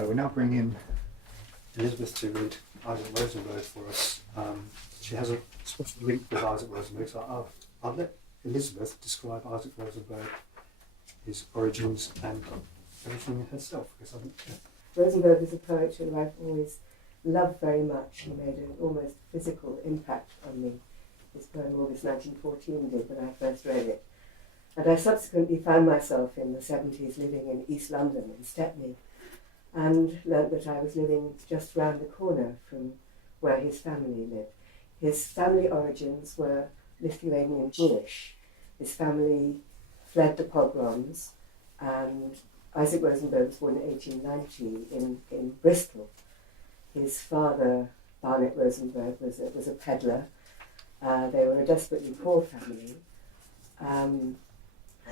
I will now bring in Elizabeth to read Isaac Rosenberg for us. She has a special link with Isaac Rosenberg, so I'll let Elizabeth describe Isaac Rosenberg, his origins and everything herself. Because Rosenberg is a poet who I've always loved very much. He made an almost physical impact on me. His poem August 1914 did when I first read it. And I subsequently found myself in the 70s living in East London, in Stepney, and learnt that I was living just round the corner from where his family lived. His family origins were Lithuanian Jewish. His family fled the pogroms, and Isaac Rosenberg was born in 1890 in Bristol. His father, Barnett Rosenberg, was a peddler. They were a desperately poor family, and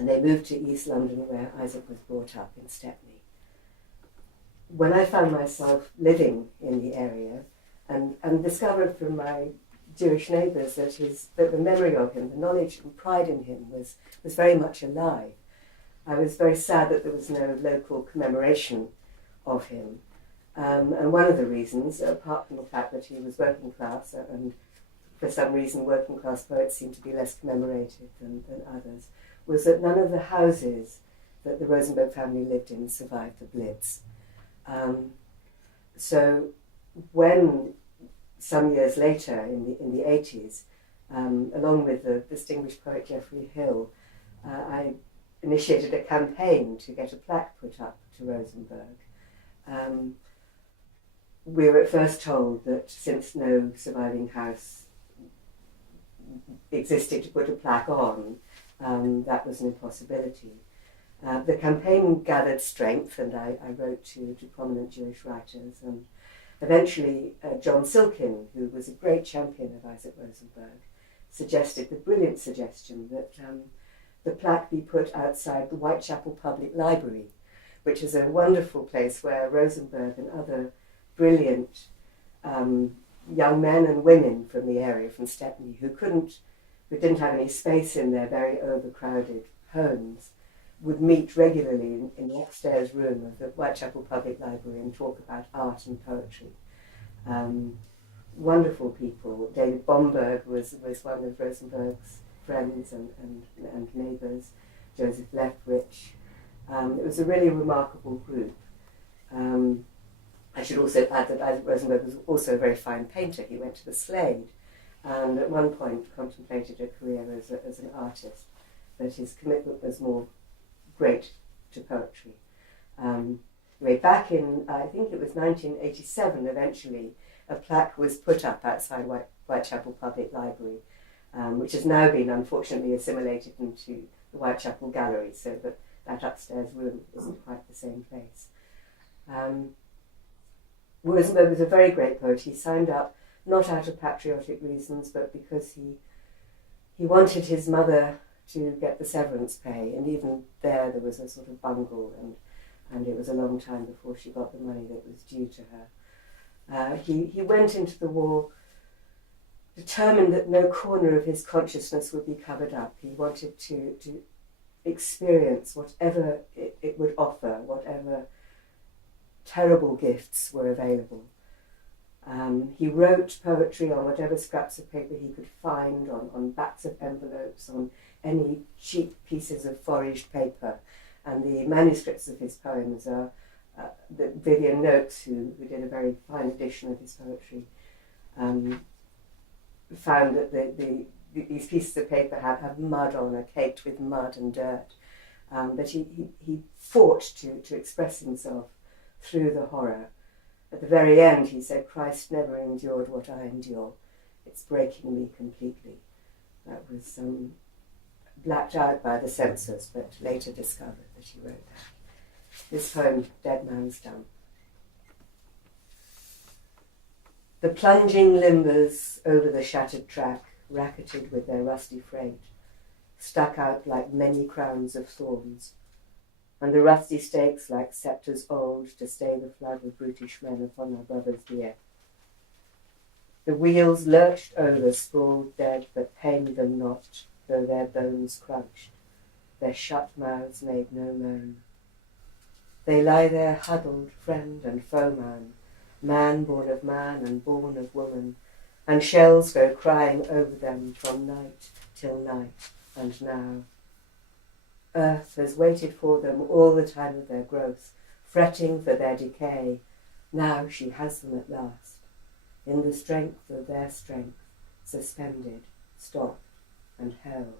they moved to East London, where Isaac was brought up in Stepney. When I found myself living in the area and discovered from my Jewish neighbours that the memory of him, the knowledge and pride in him was very much alive, I was very sad that there was no local commemoration of him. And one of the reasons, apart from the fact that he was working class, and for some reason working class poets seem to be less commemorated than others, was that none of the houses that the Rosenberg family lived in survived the Blitz. So when some years later, in the 80s, along with the distinguished poet Geoffrey Hill, I initiated a campaign to get a plaque put up to Rosenberg. We were at first told that since no surviving house existed to put a plaque on, that was an impossibility. The campaign gathered strength, and I wrote to prominent Jewish writers, and eventually John Silkin, who was a great champion of Isaac Rosenberg, suggested the brilliant suggestion that the plaque be put outside the Whitechapel Public Library, which is a wonderful place where Rosenberg and other brilliant young men and women from the area, from Stepney, who didn't have any space in their very overcrowded homes, would meet regularly in the upstairs room of the Whitechapel Public Library and talk about art and poetry. Wonderful people. David Bomberg was one of Rosenberg's friends and neighbours, Joseph Lethbridge. It was a really remarkable group. I should also add that Isaac Rosenberg was also a very fine painter. He went to the Slade and at one point contemplated a career as an artist, but his commitment was more great to poetry. Way back in, I think it was 1987, eventually, a plaque was put up outside Whitechapel Public Library, which has now been unfortunately assimilated into the Whitechapel Gallery, so that upstairs room isn't quite the same place. Rosenberg was a very great poet. He signed up not out of patriotic reasons, but because he wanted his mother to get the severance pay, and even there was a sort of bungle, and it was a long time before she got the money that was due to her. He went into the war determined that no corner of his consciousness would be covered up. He wanted to experience whatever it would offer, whatever terrible gifts were available. He wrote poetry on whatever scraps of paper he could find, on backs of envelopes, on any cheap pieces of foraged paper. And the manuscripts of his poems are that Vivian Noakes, who did a very fine edition of his poetry, found that these pieces of paper have mud on, are caked with mud and dirt. But he fought to express himself through the horror. At the very end, he said, "Christ never endured what I endure. It's breaking me completely." That was blacked out by the censors, but later discovered that he wrote that. This poem, Dead Man's Dump. The plunging limbers over the shattered track racketed with their rusty freight, stuck out like many crowns of thorns, and the rusty stakes like sceptres old to stay the flood of brutish men upon our brothers dear. The wheels lurched over sprawled dead, but pained them not, though their bones crunched. Their shut mouths made no moan. They lie there huddled, friend and foeman, man born of man and born of woman, and shells go crying over them from night till night and now. Earth has waited for them all the time of their growth, fretting for their decay. Now she has them at last, in the strength of their strength, suspended, stopped, and held.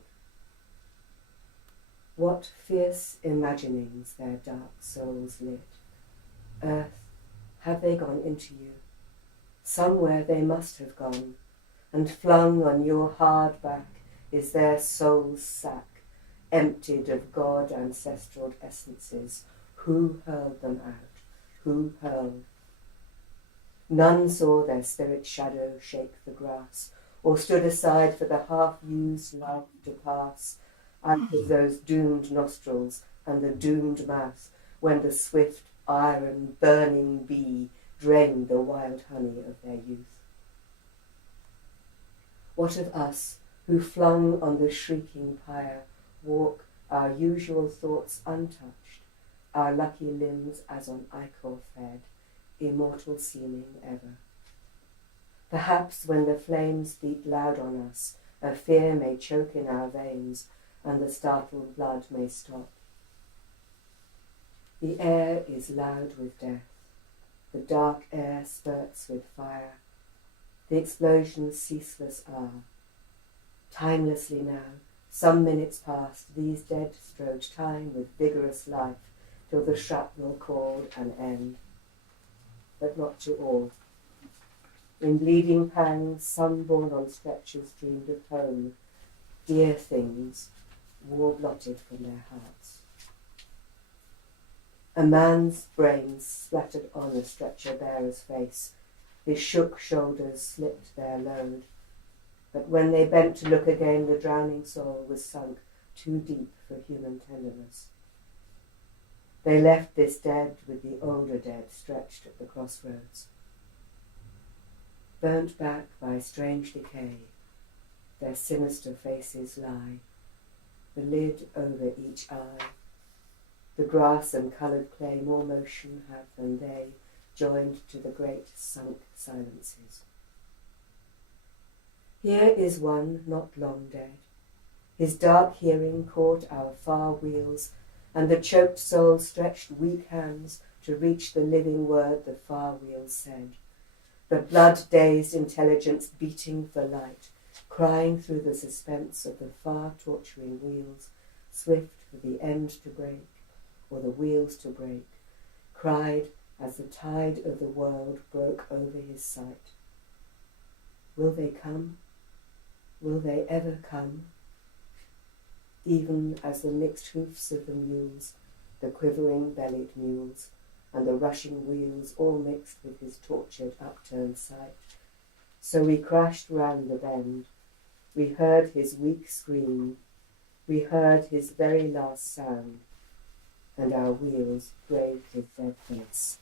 What fierce imaginings their dark souls lit. Earth, have they gone into you? Somewhere they must have gone, and flung on your hard back is their soul's sack, emptied of God ancestral essences. Who hurled them out? Who hurled? None saw their spirit shadow shake the grass, or stood aside for the half-used life to pass out of those doomed nostrils and the doomed mouth, when the swift, iron, burning bee drained the wild honey of their youth. What of us, who flung on the shrieking pyre, walk our usual thoughts untouched, our lucky limbs as on ichor fed, immortal seeming ever? Perhaps when the flames beat loud on us, a fear may choke in our veins, and the startled blood may stop. The air is loud with death. The dark air spurts with fire. The explosions ceaseless are. Timelessly now, some minutes past, these dead strode time with vigorous life, till the shrapnel called an end. But not to all. In bleeding pangs, some born on stretchers dreamed of home, dear things, war-blotted from their hearts. A man's brains splattered on a stretcher-bearer's face. His shook shoulders slipped their load. But when they bent to look again, the drowning soul was sunk too deep for human tenderness. They left this dead with the older dead stretched at the crossroads. Burnt back by strange decay, their sinister faces lie, the lid over each eye. The grass and coloured clay more motion have than they, joined to the great sunk silences. Here is one not long dead. His dark hearing caught our far wheels, and the choked soul stretched weak hands to reach the living word the far wheels said. The blood-dazed intelligence beating for light, crying through the suspense of the far torturing wheels, swift for the end to break, or the wheels to break, cried as the tide of the world broke over his sight. Will they come? Will they ever come? Even as the mixed hoofs of the mules, the quivering bellied mules, and the rushing wheels all mixed with his tortured upturned sight. So we crashed round the bend. We heard his weak scream. We heard his very last sound, and our wheels braved his dead face.